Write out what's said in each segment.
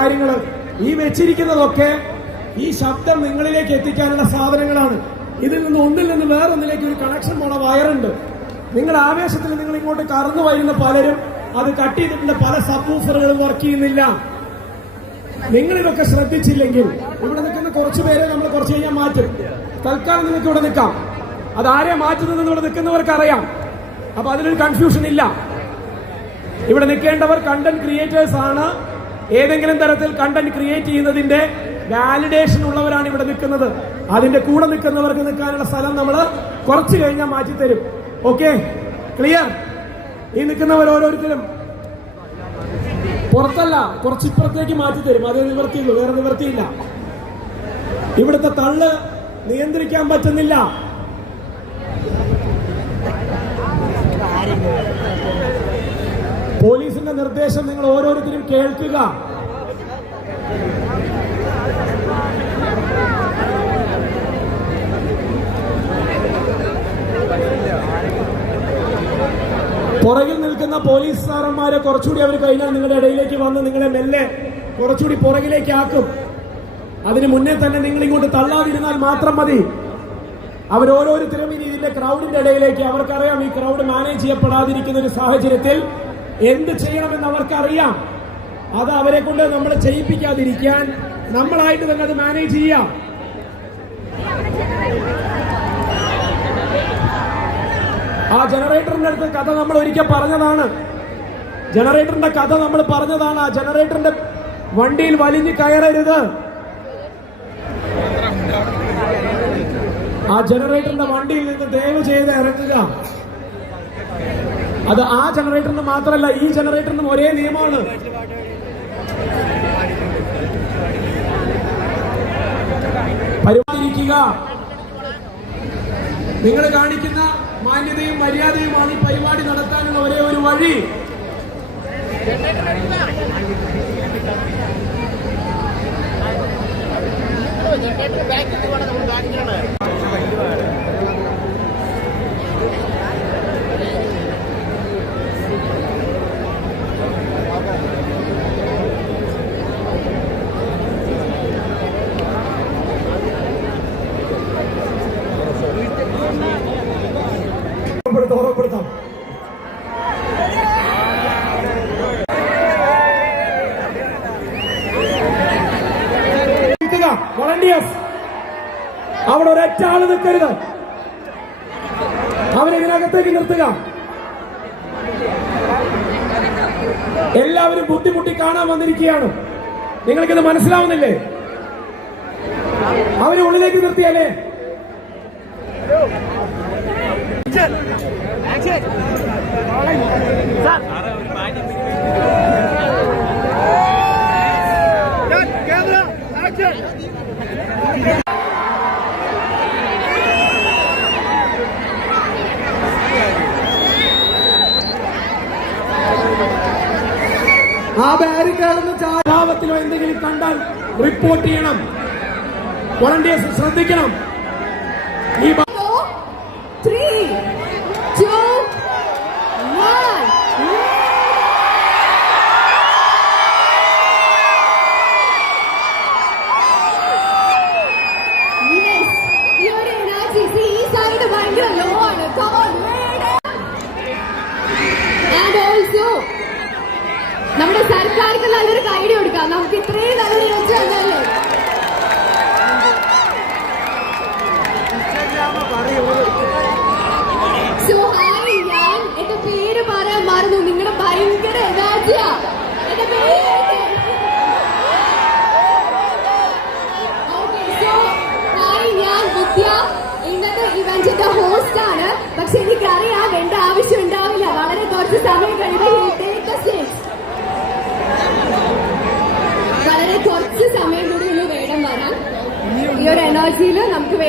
കാര്യങ്ങൾ ഈ വെച്ചിരിക്കുന്നതൊക്കെ ഈ ശബ്ദം നിങ്ങളിലേക്ക് എത്തിക്കാനുള്ള സാധനങ്ങളാണ്. ഇതിൽ നിന്ന് ഒന്നിൽ നിന്ന് വേറൊന്നിലേക്ക് ഒരു കണക്ഷൻ പോണ വയറുണ്ട്. നിങ്ങൾ ആവേശത്തിൽ നിങ്ങൾ ഇങ്ങോട്ട് കറന്നു വരുന്ന പലരും അത് കട്ട് ചെയ്തിട്ടുണ്ട്. പല സബ്വൂഫറുകളും വർക്ക് ചെയ്യുന്നില്ല. നിങ്ങളിതൊക്കെ ശ്രദ്ധിച്ചില്ലെങ്കിൽ ഇവിടെ നിൽക്കുന്ന കുറച്ചു പേരെ നമ്മൾ കുറച്ച് കഴിഞ്ഞാൽ മാറ്റും. തൽക്കാലം നിങ്ങൾക്ക് ഇവിടെ നിൽക്കാം. അത് ആരെ മാറ്റുന്നതെന്ന് ഇവിടെ നിൽക്കുന്നവർക്ക് അറിയാം. അപ്പൊ അതിലൊരു കൺഫ്യൂഷൻ ഇല്ല. ഇവിടെ നിൽക്കേണ്ടവർ കണ്ടന്റ് ക്രിയേറ്റേഴ്സ് ആണ്. ഏതെങ്കിലും തരത്തിൽ കണ്ടന്റ് ക്രിയേറ്റ് ചെയ്യുന്നതിന്റെ വാലിഡേഷൻ ഉള്ളവരാണ് ഇവിടെ നിൽക്കുന്നത്. അതിന്റെ കൂടെ നിൽക്കുന്നവർക്ക് നിൽക്കാനുള്ള സ്ഥലം നമ്മൾ കുറച്ച് കഴിഞ്ഞാൽ മാറ്റിത്തരും ഓക്കെ ക്ലിയർ ഈ നിൽക്കുന്നവർ ഓരോരുത്തരും പുറത്തല്ല കുറച്ച് ഇപ്പുറത്തേക്ക് മാറ്റി തരും. അതേ നിവർത്തിയുള്ളൂ വേറെ നിവർത്തിയില്ല. ഇവിടുത്തെ തള്ള് നിയന്ത്രിക്കാൻ പറ്റുന്നില്ല. പോലീസിന്റെ നിർദ്ദേശം നിങ്ങൾ ഓരോരുത്തരും കേൾക്കുക. പുറകിൽ നിൽക്കുന്ന പോലീസ് സാറന്മാരെ കുറച്ചുകൂടി അവർ കഴിഞ്ഞാൽ നിങ്ങളുടെ ഇടയിലേക്ക് വന്ന് നിങ്ങളെ മെല്ലെ കുറച്ചുകൂടി പുറകിലേക്ക് ആക്കും. അതിന് മുന്നേ തന്നെ നിങ്ങൾ ഇങ്ങോട്ട് തള്ളാതിരുന്നാൽ മാത്രം മതി. അവരോരോരുത്തരും ഇനി ഇതിന്റെ ക്രൗഡിന്റെ ഇടയിലേക്ക് അവർക്കറിയാം ഈ ക്രൗഡ് മാനേജ് ചെയ്യപ്പെടാതിരിക്കുന്ന ഒരു സാഹചര്യത്തിൽ എന്ത് ചെയ്യണമെന്ന് അവർക്കറിയാം. അത് അവരെ കൊണ്ട് നമ്മൾ ചെയ്യിപ്പിക്കാതിരിക്കാൻ നമ്മളായിട്ട് തന്നെ അത് മാനേജ് ചെയ്യാം. ആ ജനറേറ്ററിന്റെ അടുത്ത് കഥ നമ്മൾ ഒരിക്കൽ പറഞ്ഞതാണ്. ജനറേറ്ററിന്റെ കഥ നമ്മൾ പറഞ്ഞതാണ്. ആ ജനറേറ്ററിന്റെ വണ്ടിയിൽ വലിഞ്ഞു കയറരുത്. ആ ജനറേറ്ററിന്റെ വണ്ടിയിൽ നിന്ന് ദയവ് ചെയ്ത് ഇറങ്ങുക. അത് ആ ജനറേറ്ററിന് മാത്രമല്ല ഈ ജനറേറ്ററിനും ഒരേ നിയമമാണ്. പരിപാടിയിരിക്കുക നിങ്ങൾ കാണിക്കുന്ന മാന്യതയും മര്യാദയുമാണ് ഈ പരിപാടി നടത്താനുള്ള ഒരേ ഒരു വഴി. ഉറപ്പെടുത്താം ഒരൊറ്റ ആൾ നിൽക്കരുത് അവരെ ഇതിനകത്തേക്ക് നിർത്തുക. എല്ലാവരും ബുദ്ധിമുട്ടി കാണാൻ വന്നിരിക്കുകയാണ്. നിങ്ങൾക്കിത് മനസ്സിലാവുന്നില്ലേ? അവരെ ഉള്ളിലേക്ക് നിർത്തിയാലേ ആ ബാരിക്കേഡെന്ന് ചാരാവത്തിലോ എന്തെങ്കിലും കണ്ടാൽ റിപ്പോർട്ട് ചെയ്യണം. വളണ്ടിയേഴ്സ് ശ്രദ്ധിക്കണം. ഈ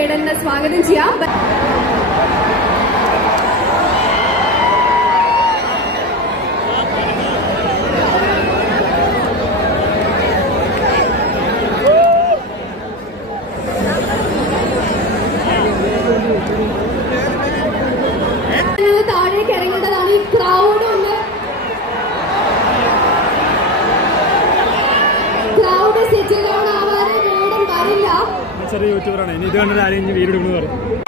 നമുക്ക് സ്വാഗതം ചെയ്യാം ഞങ്ങൾ താഴേക്ക് ഇറങ്ങേണ്ടതാണ് ഈ ക്രൗഡ് ഒന്ന് ക്രൗഡ് ചെറിയ കണ്ടിട്ട് ആരെയും വീട് എടുക്കണമെന്ന് പറയും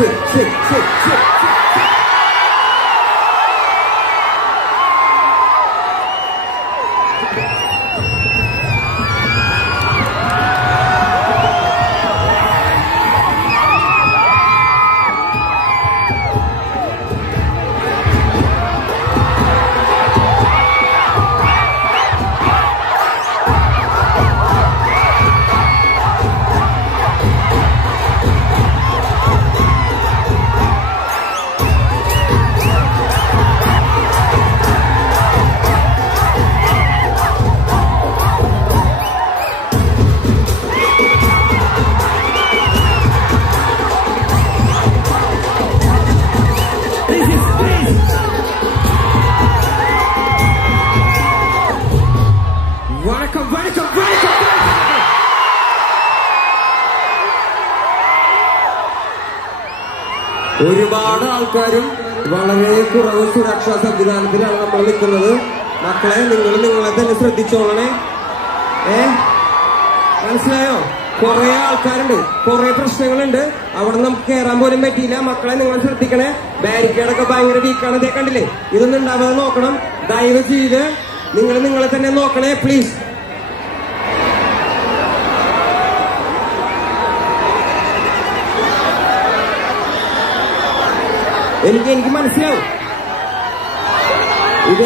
Sit, sit, sit, sit, sit. ഒരുപാട് ആൾക്കാരും വളരെ കുറവ് സുരക്ഷാ സംവിധാനത്തിലാണ് നമ്മൾ നിൽക്കുന്നത്. മക്കളെ നിങ്ങൾ നിങ്ങളെ തന്നെ ശ്രദ്ധിച്ചോളണേ. ഏ? മനസ്സിലായോ? കുറെ ആൾക്കാരുണ്ട്. കുറെ പ്രശ്നങ്ങളുണ്ട്. അവിടെ നമുക്ക് കയറാൻ പോലും പറ്റിയില്ല. മക്കളെ നിങ്ങൾ ശ്രദ്ധിക്കണേ. ബാരിക്കേഡൊക്കെ ഭയങ്കര വീക്കാണ് ഇതേ കണ്ടില്ലേ? ഇതൊന്നും ഉണ്ടാവാതെ നോക്കണം. ദയവ് ചെയ്ത് നിങ്ങൾ നിങ്ങളെ തന്നെ നോക്കണേ പ്ലീസ് എനിക്ക് എനിക്ക് മനസ്സിലാവും. ഇത്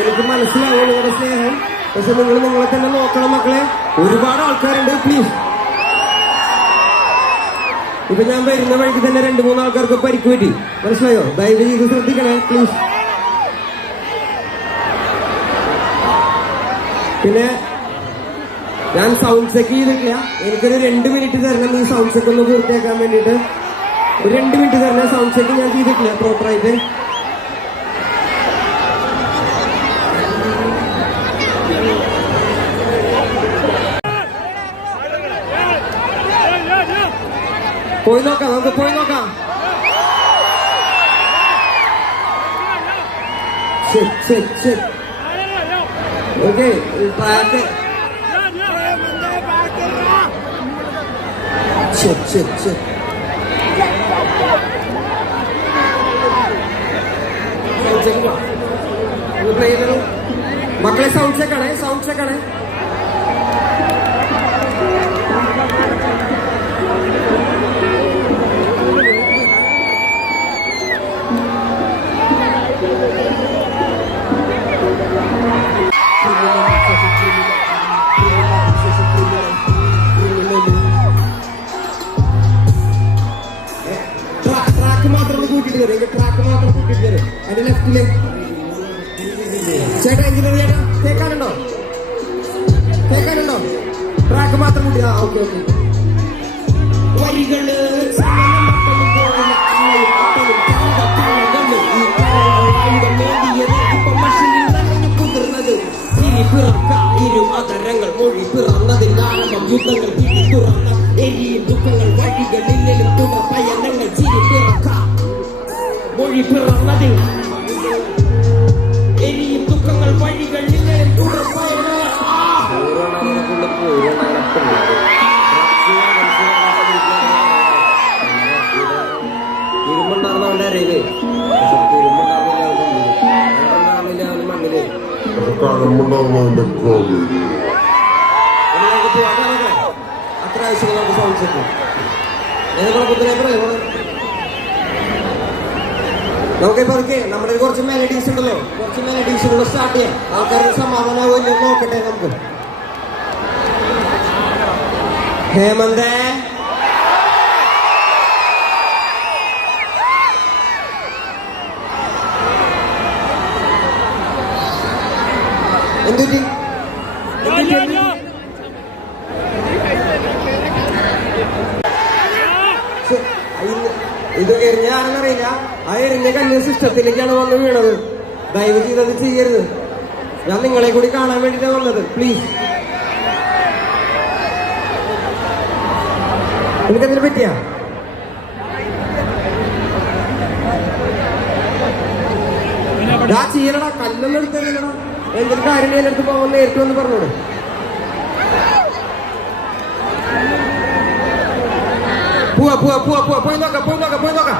എനിക്ക് മനസ്സിലാവും നിങ്ങളുടെ സ്നേഹം. പക്ഷെ നിങ്ങൾ നിങ്ങളെ തന്നെ നോക്കണം മക്കളെ. ഒരുപാട് ആൾക്കാരുണ്ട്. പ്ലീസ് ഇപ്പൊ ഞാൻ വരുന്ന വഴിക്ക് തന്നെ രണ്ട് മൂന്ന് ആൾക്കാർക്ക് പരിക്ക് പറ്റി. മനസ്സിലായോ? ദയവ് ചെയ്ത് ശ്രദ്ധിക്കണേ. പ്ലീസ് പിന്നെ ഞാൻ സൗണ്ട് ചെക്ക് ചെയ്തിട്ടില്ല. എനിക്കൊരു രണ്ട് മിനിറ്റ് തരണം ഈ സൗണ്ട് ചെക്ക് ഒന്ന് പൂർത്തിയാക്കാൻ വേണ്ടിയിട്ട്. ഒരു രണ്ട് മിനിറ്റ് തരണം സൗണ്ട് ചെക്ക് ഞാൻ ചെയ്തിട്ടില്ല. പ്രോപ്പറായിട്ട് പോയി നോക്കാം. നമുക്ക് പോയി നോക്കാം. ശരി ശരി ശരി ഓക്കെ ട്രാക്ക് ശരി ശരി ശരി മക്കളെ സൗണ്ട് ചെക്ക് ആണേ സൗണ്ട് ചെക്ക് ആണേ ട്രാക്ക് മാത്രം ഒന്ന് കൂട്ടിട്ട് തരും ട്രാക്ക് മാത്രം കൂട്ടിട്ട് തരും അതിന്റെ ലെഫ്റ്റിൽ ചേട്ടാ എഞ്ചിനീയർ ചേട്ടാ കേൾക്കാനുണ്ടോ? കേൾക്കാനുണ്ടോ? ട്രാക്ക് മാത്രം കൂട്ടി. ആ ഓക്കെ ഓക്കെ വരികൾ പിറക്കായിരും അതരങ്ങൾ മൊഴി പിറന്നതിൽ ആരംഭം യുദ്ധങ്ങൾ തിരി തുറന്ന എരിയും ദുഃഖങ്ങൾ വഴികളിലും തുടർ പയനങ്ങൾ ചിരി പിറക്കാം മൊഴി പിറന്നതിൽ ഇനി നമുക്ക് പറയാം നമുക്കിപ്പോ നമ്മുടെ കുറച്ച് മെലഡീസ് ഉണ്ടല്ലോ. കുറച്ച് മെലഡീസ് കൂടെ സ്റ്റാർട്ട് ചെയ്യാം. ആൾക്കാരുടെ സമാധാനമാവില്ല നോക്കട്ടെ നമുക്ക്. ഹേമന്തേ കല്ല് സിസ്റ്റത്തിലേക്കാണ് വന്ന് വീണത്. ദയവ് ചെയ്തത് ചെയ്യരുത്. ഞാൻ നിങ്ങളെ കൂടി കാണാൻ വേണ്ടിയിട്ടാണ് വന്നത്. പ്ലീസ് എനിക്കതിനെ പറ്റിയാ? ചെയ്യലടാ കല്ലൊന്നും എടുത്തല്ലടാ എന്തൊരു കാര്യം എന്നെടുത്ത് പോകാൻ നേരിട്ട് വന്ന് പറഞ്ഞോട് പോവാ പോവാ പോവാ പോവാ. പോയി നോക്കാം പോയി നോക്കാം പോയി നോക്കാം.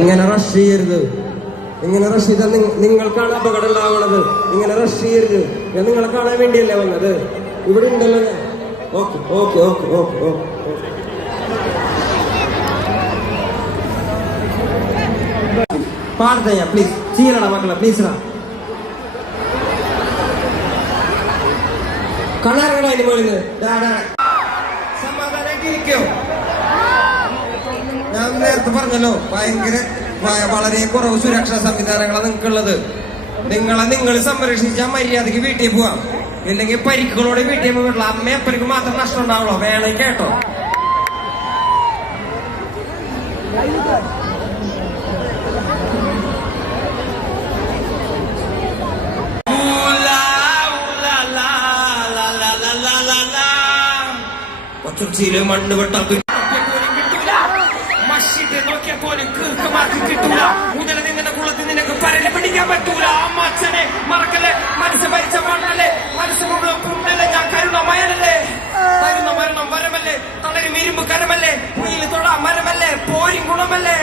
ഇങ്ങനെ റഷ് ചെയ്യരുത്. ഇങ്ങനെ റഷ് ചെയ്താൽ നിങ്ങൾക്കാണ് അപകടം ഉണ്ടാവുന്നത്. ഇങ്ങനെ റഷ് ചെയ്യരുത്. ഞാൻ നിങ്ങളെ കാണാൻ വേണ്ടിയല്ലേ വന്നത്? ഇവിടെ ഉണ്ടല്ലോ okay okay okay okay okay പാടത്തയ്യ please ചെയ്യണടാ മക്കളെ പ്ലീസ് കണ്ണാറങ്ങടാ അതിന് മുകളിൽ സമാധാനായിട്ട് ഇരിക്കോ ഞാൻ നേരത്തെ പറഞ്ഞല്ലോ ഭയങ്കര വളരെ കുറവ് സുരക്ഷാ സംവിധാനങ്ങളാണ് നിങ്ങൾക്കുള്ളത്. നിങ്ങളെ നിങ്ങൾ സംരക്ഷിച്ചാൽ മര്യാദയ്ക്ക് വീട്ടിൽ പോവാം. ഇല്ലെങ്കിൽ പരിക്കുകളോടെ വീട്ടിൽ പോയിട്ടുള്ള അമ്മയും അപ്പനക്ക് മാത്രം നഷ്ടം ഉണ്ടാവുള്ളൂ. വേണമെങ്കിൽ കേട്ടോ. മണ്ണ് വെട്ടാൻ കീർക്കമാർക്ക് കിട്ടൂല. മുതല നിങ്ങളുടെ കുളത്തിൽ നിനക്ക് പരൽ പിടിക്കാൻ പറ്റൂല. അമ്മച്ചനെ മറക്കല്ലേ? മനസ്സ് ഭരിച്ച മണ്ണല്ലേ? മനസ്സ് മുഴുവൻ പുണ്ണല്ലേ ഞാൻ കരുണമയനല്ലേ തരുന്ന മരണം വരമല്ലേ? തളരും ഇരുമ്പ് കരമല്ലേ? കുയിൽ തൊടാ മരമല്ലേ? പോരും ഗുണമല്ലേ?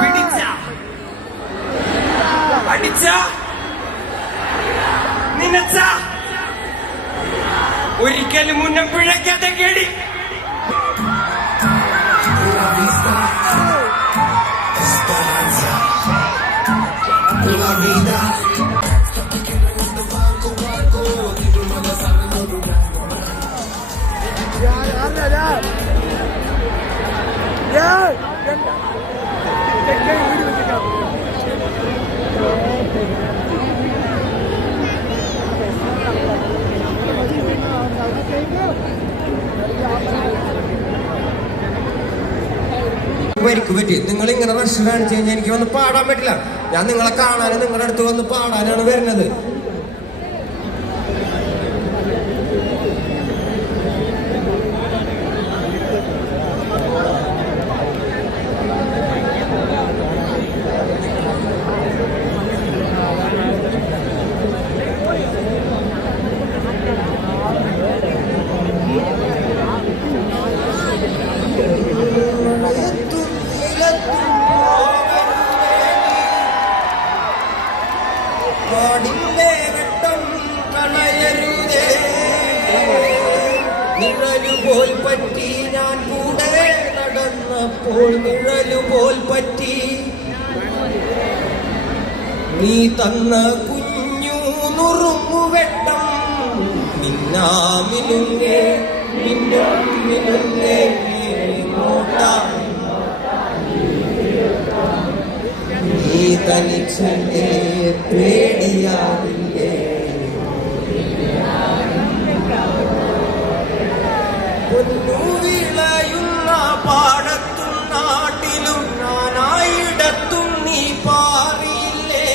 പിടിച്ച. അടിച്ച. നിനച്ച. ഒരിക്കലും മുന്നം പിഴയ്ക്കാതെ കേടി. പരിക്ക് പറ്റി. നിങ്ങൾ ഇങ്ങനെ റഷ് കാണിച്ചു കഴിഞ്ഞാൽ എനിക്ക് വന്ന് പാടാൻ പറ്റില്ല. ഞാൻ നിങ്ങളെ കാണാനും നിങ്ങളുടെ അടുത്ത് വന്ന് പാടാനാണ് വരുന്നത്. അപ്പോൾ നിഴലുപോൽ പറ്റി. നീ തന്ന കുഞ്ഞു നുറുങ്ങു വെട്ടം നിന്നാമിലുങ്ങേ നിന്നാമിലുങ്ങേ നീ തനിച്ചേ പേടിയാവില്ലേ? പൊന്നു വിളയുന്ന പാട നാട്ടിലും നാനായിടത്തും നീ പാറിയില്ലേ?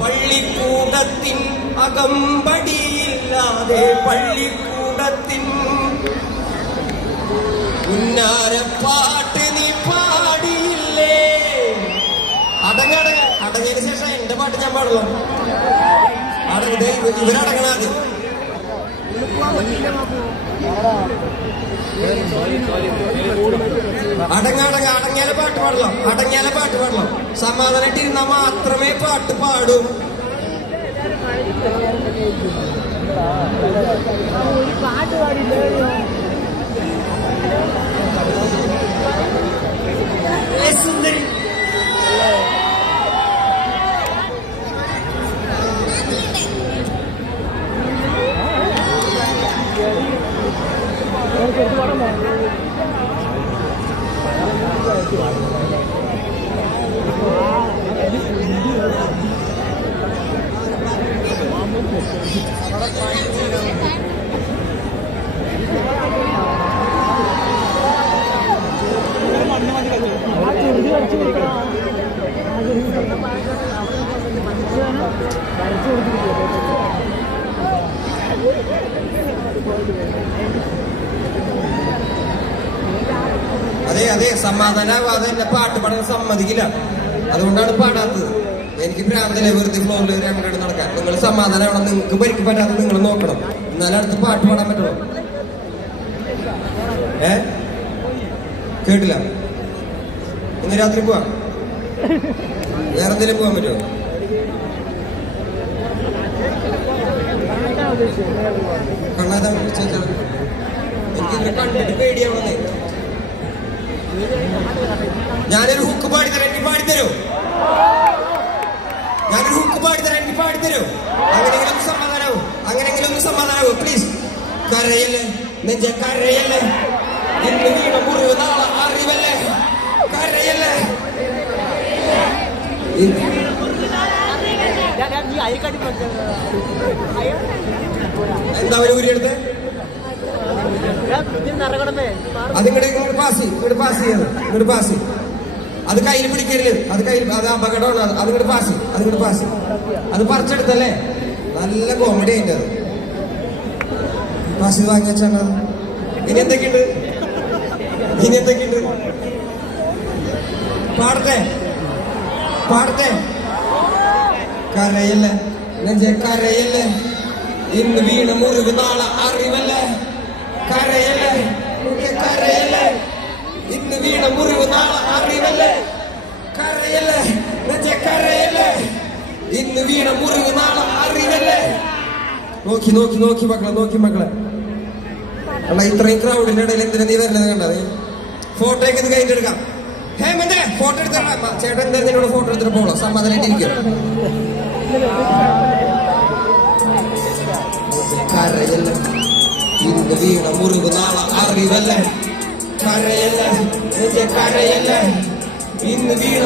പള്ളിക്കൂടത്തിൻ അകമ്പടിയില്ലാതെ പള്ളിക്കൂടത്തിൻ ഉന്നാരപ്പാട്ട് നീ പാടിയില്ലേ? അടങ്ങ അടങ്ങ. അടങ്ങിയതിന് ശേഷം എന്റെ പാട്ട് ഞാൻ പാടുള്ളൂ. അടങ്ങ ഇവരടങ്ങണത്. അടങ്ങ അടങ്ങിയാല പാട്ട് പാടലോ അടങ്ങിയാല പാട്ട് പാടുള്ളൂ. സമാധാനമായിട്ട് ഇരുന്നാൽ മാത്രമേ പാട്ട് പാടൂ. ഏ, സുന്ദരി. അതെ അതെ സമാധാനാവാതെ എന്നെ പാട്ട് പാടാൻ സമ്മതിക്കില്ല. അതുകൊണ്ടാണ് പാടാത്തത്. എനിക്ക് ഭ്രാന്തല്ലേ വെറുതെ ഫ്ലോറിൽ രണ്ടു നടക്കാൻ. നിങ്ങൾ സമാധാനമാവണം നിങ്ങൾക്ക് പരിക്ക് പറ്റാതെ നിങ്ങൾ നോക്കണം. എന്നാലും അടുത്ത് പാട്ട് പാടാൻ പറ്റുള്ളൂ. ഏ? കേട്ടില്ല. ഇന്ന് രാത്രി പോവാ? വേറെ എന്തെങ്കിലും പോകാൻ പറ്റുമോ കണ്ണാതാ എനിക്ക് കണ്ടിട്ട് പേടിയാവണേ ഞാനൊരു ഹുക്ക് പാടി തരാം എനിക്ക് പാടിത്തരോ ഞാനൊരു ഹുക്ക് പാടി തരാം എനിക്ക് പാടിത്തരോ അങ്ങനെങ്കിലും ഒന്ന് സമാധാനാവും അങ്ങനെങ്കിലും ഒന്ന് സമാധാനാവും. പ്ലീസ് കരയല്ലേ? നെഞ്ച കരയല്ലേ? ഇന്ന് വീണ മുറിവ് നാളെ അറിവല്ലേ? കരയല്ലേ? എന്താ ഒരു ഊരിയെടുത്ത്? അത് ഇങ്ങോട്ട് അത് കയ്യിൽ പിടിക്കരുത്. അത് കയ്യിൽ അത് അപകടമാണ് അത് അത് ഇങ്ങോട്ട് പാസ് അതിങ്ങോട്ട് അത് പാസ് അത് പറിച്ചെടുത്തല്ലേ? നല്ല കോമഡി അതിന്റെ അത്. പാസ് ചെയ്ത് വാങ്ങി വെച്ചാണ് ഇനി എന്തൊക്കെയുണ്ട്? ഇനി എന്തൊക്കെയുണ്ട്? പാടത്തെ പാടത്തെ കരയല്ലേ? കരയല്ലേ? ഇന്ന് വീണ മുറിവ് നാളെ അറിവല്ലേ? കരയല്ലേ? കരയല്ലേ? ഇന്ന് വീണ മുറിവ് നാളെ അറിവല്ലേ? കരയല്ലേ? കരയല്ലേ? ഇന്ന് വീണ മുറിവ് നാളെ അറിവല്ലേ? നോക്കി നോക്കി നോക്കി മക്കളെ നോക്കി മക്കളെ. അല്ല ഇത്രയും ക്രൗഡിന്റെ ഇടയിൽ എന്തിനാ നീ വരുന്നത് കണ്ടത്? ഫോട്ടോയ്ക്ക് ഇത് കഴിഞ്ഞെടുക്കാം ഹേമന്തേ ഫോട്ടോ ചേട്ടൻ ഫോട്ടോ ഇന്ന് വീണ മുറിവ് നാളെ അറിവല്ല കരയല്ല നെഞ്ചെ കരയല്ല ഇന്ന് വീണ